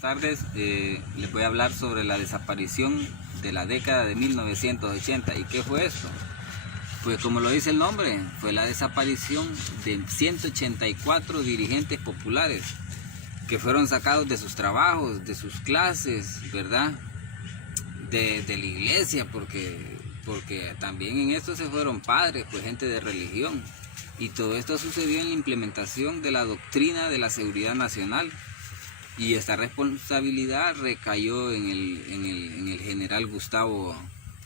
Tardes, les voy a hablar sobre la desaparición de la década de 1980. ¿Y qué fue esto? Pues como lo dice el nombre, fue la desaparición de 184 dirigentes populares que fueron sacados de sus trabajos, de sus clases, ¿verdad? De la iglesia, porque también en esto se fueron padres, pues gente de religión. Y todo esto sucedió en la implementación de la doctrina de la seguridad nacional. Y esta responsabilidad recayó en el general Gustavo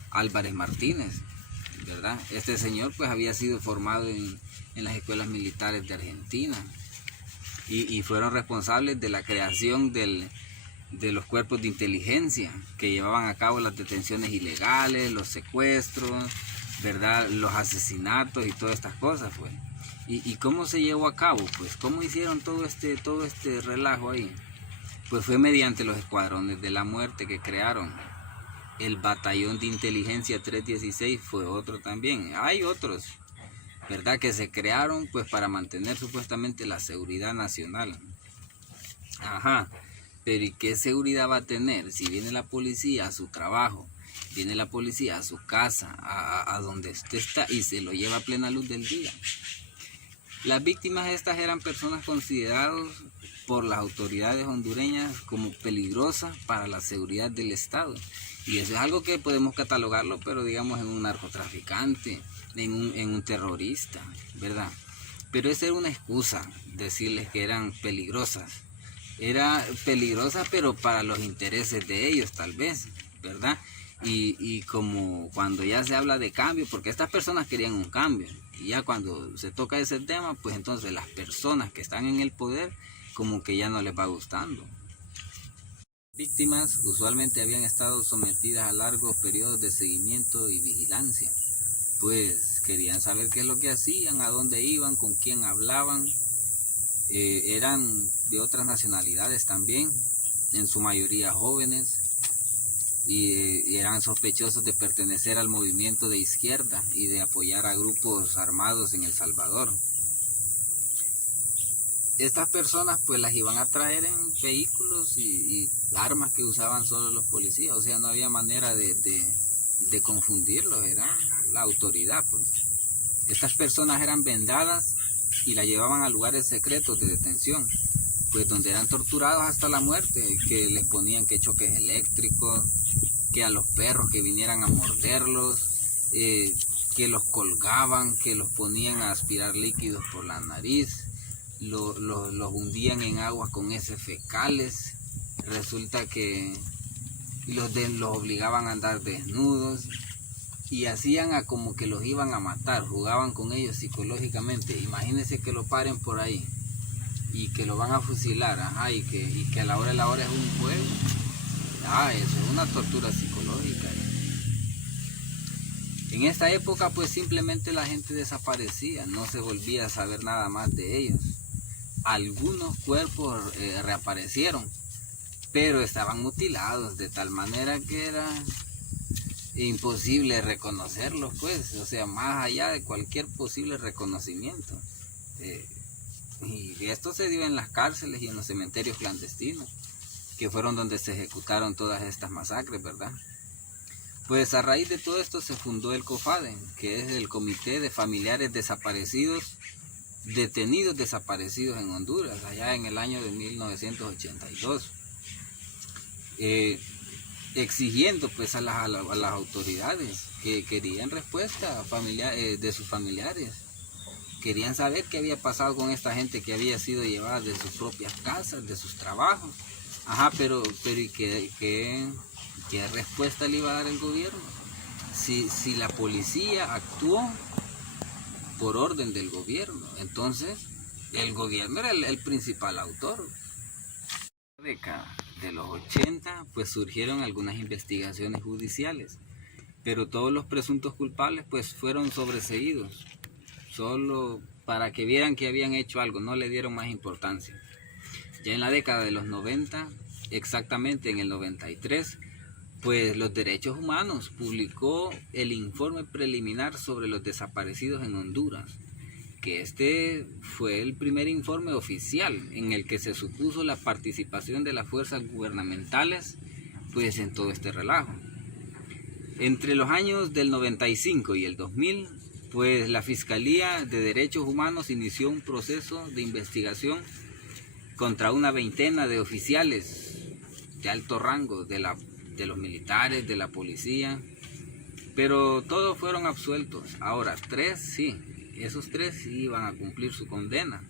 Álvarez Martínez, ¿verdad? Este señor pues había sido formado en las escuelas militares de Argentina y fueron responsables de la creación de los cuerpos de inteligencia que llevaban a cabo las detenciones ilegales, los secuestros, ¿verdad? Los asesinatos y todas estas cosas, pues. ¿Y cómo se llevó a cabo? Pues, ¿cómo hicieron todo este relajo ahí? Pues fue mediante los escuadrones de la muerte que crearon. El batallón de inteligencia 316 fue otro también. Hay otros, ¿verdad? Que se crearon pues para mantener supuestamente la seguridad nacional. Ajá, pero ¿y qué seguridad va a tener si viene la policía a su trabajo? Viene la policía a su casa, a donde usted está y se lo lleva a plena luz del día. Las víctimas estas eran personas consideradas por las autoridades hondureñas como peligrosas para la seguridad del Estado. Y eso es algo que podemos catalogarlo, pero digamos en un narcotraficante, en un terrorista, ¿verdad? Pero esa era una excusa, decirles que eran peligrosas. Era peligrosa, pero para los intereses de ellos tal vez, ¿verdad? Y como cuando ya se habla de cambio, porque estas personas querían un cambio, y ya cuando se toca ese tema, pues entonces las personas que están en el poder, como que ya no les va gustando. Víctimas usualmente habían estado sometidas a largos periodos de seguimiento y vigilancia, pues querían saber qué es lo que hacían, a dónde iban, con quién hablaban. Eran de otras nacionalidades también, en su mayoría jóvenes, y eran sospechosos de pertenecer al movimiento de izquierda y de apoyar a grupos armados en El Salvador. Estas personas pues las iban a traer en vehículos y armas que usaban solo los policías, o sea, no había manera de confundirlos, era la autoridad pues. Estas personas eran vendadas y las llevaban a lugares secretos de detención, pues donde eran torturados hasta la muerte, que les ponían que choques eléctricos, que a los perros que vinieran a morderlos, que los colgaban, que los ponían a aspirar líquidos por la nariz, los hundían en aguas con heces fecales. Resulta que los obligaban a andar desnudos y hacían a como que los iban a matar, jugaban con ellos psicológicamente. Imagínense que lo paren por ahí y que lo van a fusilar, ajá, y que a la hora es un juego. Eso es una tortura psicológica. En esta época pues simplemente la gente desaparecía, no se volvía a saber nada más de ellos. Algunos cuerpos reaparecieron, pero estaban mutilados de tal manera que era imposible reconocerlos, pues, o sea, más allá de cualquier posible reconocimiento. Y esto se dio en las cárceles y en los cementerios clandestinos, que fueron donde se ejecutaron todas estas masacres, ¿verdad? Pues a raíz de todo esto se fundó el COFADE, que es el Comité de Familiares Desaparecidos, Detenidos Desaparecidos en Honduras, allá en el año de 1982, exigiendo pues a las autoridades que querían respuesta de sus familiares. Querían saber qué había pasado con esta gente que había sido llevada de sus propias casas, de sus trabajos. Ajá, pero ¿y qué respuesta le iba a dar el gobierno? Si la policía actuó por orden del gobierno, entonces el gobierno era el principal autor. En la década de los 80 pues surgieron algunas investigaciones judiciales, pero todos los presuntos culpables pues fueron sobreseídos, solo para que vieran que habían hecho algo, no le dieron más importancia. Ya en la década de los 90, exactamente en el 93, pues los Derechos Humanos publicó el informe preliminar sobre los desaparecidos en Honduras, que este fue el primer informe oficial en el que se supuso la participación de las fuerzas gubernamentales pues en todo este relajo. Entre los años del 95 y el 2000, pues la Fiscalía de Derechos Humanos inició un proceso de investigación contra una veintena de oficiales de alto rango, de los militares, de la policía, pero todos fueron absueltos. Ahora, esos tres iban a cumplir su condena.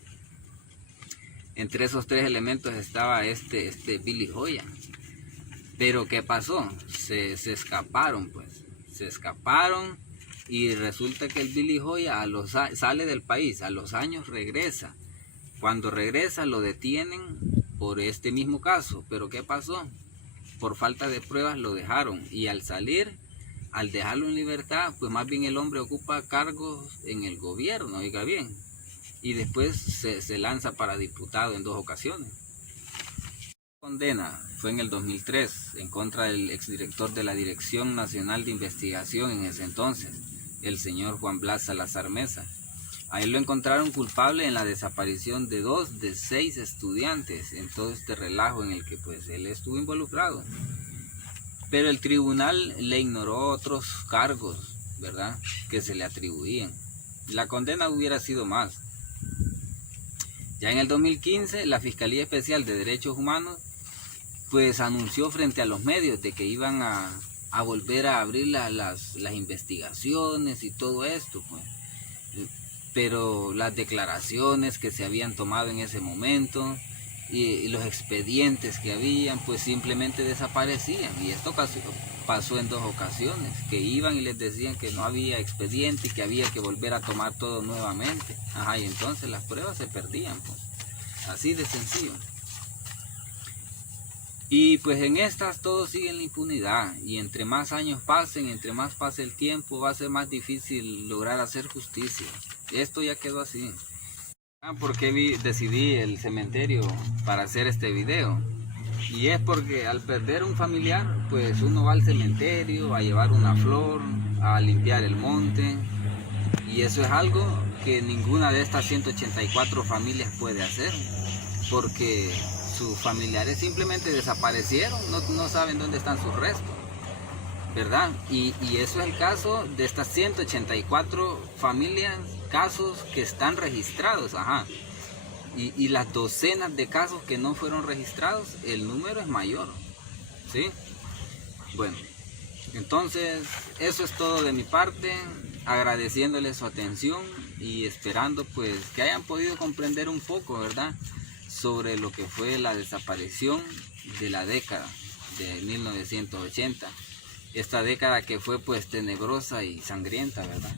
Entre esos tres elementos estaba este Billy Joya. Pero ¿qué pasó? Se escaparon, pues. Se escaparon y resulta que el Billy Joya sale del país, a los años regresa. Cuando regresa lo detienen por este mismo caso. ¿Pero qué pasó? Por falta de pruebas lo dejaron y al dejarlo en libertad, pues más bien el hombre ocupa cargos en el gobierno, oiga bien. Y después se lanza para diputado en 2 ocasiones. Condena fue en el 2003 en contra del exdirector de la Dirección Nacional de Investigación en ese entonces, el señor Juan Blas Salazar Mesa. A él lo encontraron culpable en la desaparición de 2 de 6 estudiantes en todo este relajo en el que pues él estuvo involucrado. Pero el tribunal le ignoró otros cargos, ¿verdad?, que se le atribuían. La condena hubiera sido más. Ya en el 2015, la Fiscalía Especial de Derechos Humanos pues anunció frente a los medios de que iban a volver a abrir las investigaciones y todo esto, pues. Pero las declaraciones que se habían tomado en ese momento y los expedientes que habían, pues simplemente desaparecían. Y esto pasó en 2 ocasiones, que iban y les decían que no había expediente y que había que volver a tomar todo nuevamente. Y entonces las pruebas se perdían, pues. Así de sencillo. Y pues en estas todo sigue en la impunidad, y entre más años pasen, entre más pase el tiempo, va a ser más difícil lograr hacer justicia. Esto ya quedó así. ¿Por qué decidí el cementerio para hacer este video? Y es porque al perder un familiar, pues uno va al cementerio a llevar una flor, a limpiar el monte, y eso es algo que ninguna de estas 184 familias puede hacer, porque sus familiares simplemente desaparecieron, no saben dónde están sus restos, ¿verdad? Y eso es el caso de estas 184 familias, casos que están registrados, y las docenas de casos que no fueron registrados, el número es mayor, ¿sí? Bueno, entonces eso es todo de mi parte, agradeciéndoles su atención y esperando pues que hayan podido comprender un poco, ¿verdad?, sobre lo que fue la desaparición de la década de 1980, esta década que fue pues tenebrosa y sangrienta, ¿verdad?